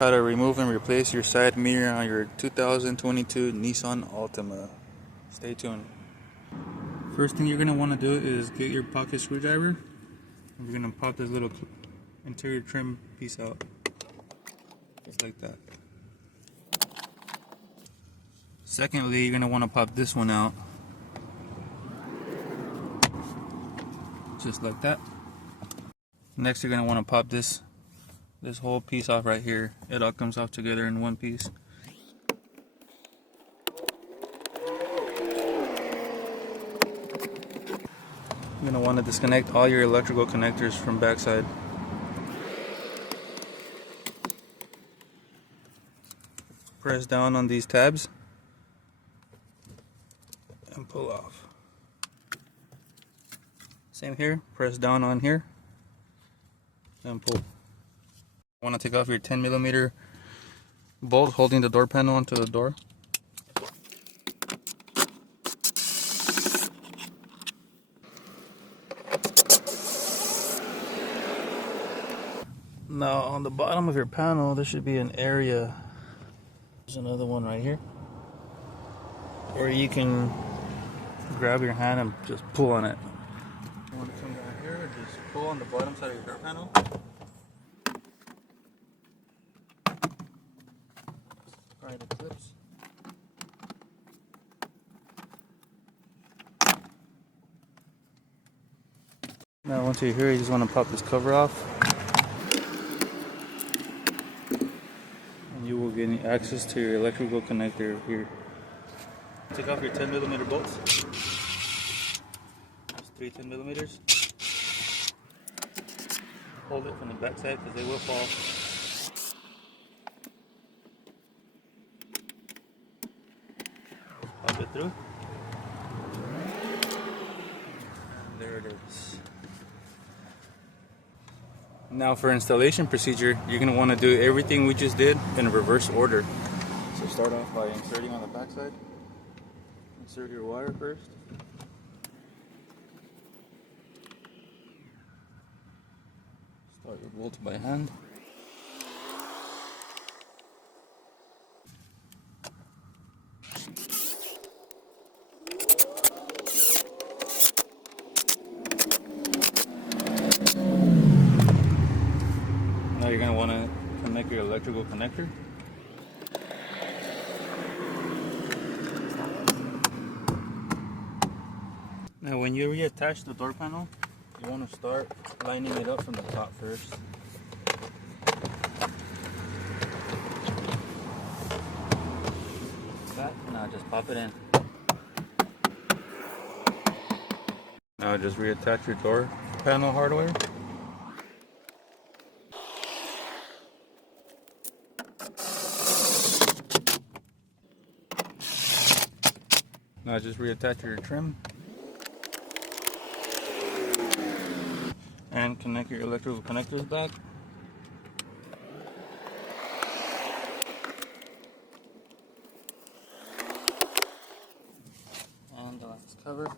How to remove and replace your side mirror on your 2022 Nissan Altima. Stay tuned. First thing you're going to want to do is get your pocket screwdriver. And you're going to pop this little interior trim piece out. Just like that. Secondly, you're going to want to pop this one out. Just like that. Next, you're going to want to pop this whole piece off right here. It all comes off together in one piece. You're going to want to disconnect all your electrical connectors from backside. Press down on these tabs and pull off. Same here, press down on here and pull. You want to take off your 10mm bolt holding the door panel onto the door. Now on the bottom of your panel there should be an area. There's another one right here where you can grab your hand and just pull on it. You want to come down here, just pull on the bottom side of your door panel. Pry the clips. Now once you're here, you just want to pop this cover off. And you will gain access to your electrical connector here. Take off your 10mm bolts. That's 3 10mm. Hold it from the back side because they will fall. Pop it through. And there it is. Now for installation procedure, you're going to want to do everything we just did in reverse order. So start off by inserting on the back side. Insert your wire first. Start your bolt by hand. Now you're going to want to connect your electrical connector. Now when you reattach the door panel, you want to start lining it up from the top first. That, now just pop it in. Now just reattach your door panel hardware. Now just reattach your trim. And connect your electrical connectors back. And the last cover.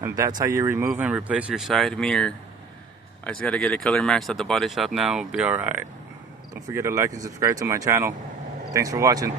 And that's how you remove and replace your side mirror. I just gotta get it color matched at the body shop now, we'll be alright. Don't forget to like and subscribe to my channel. Thanks for watching.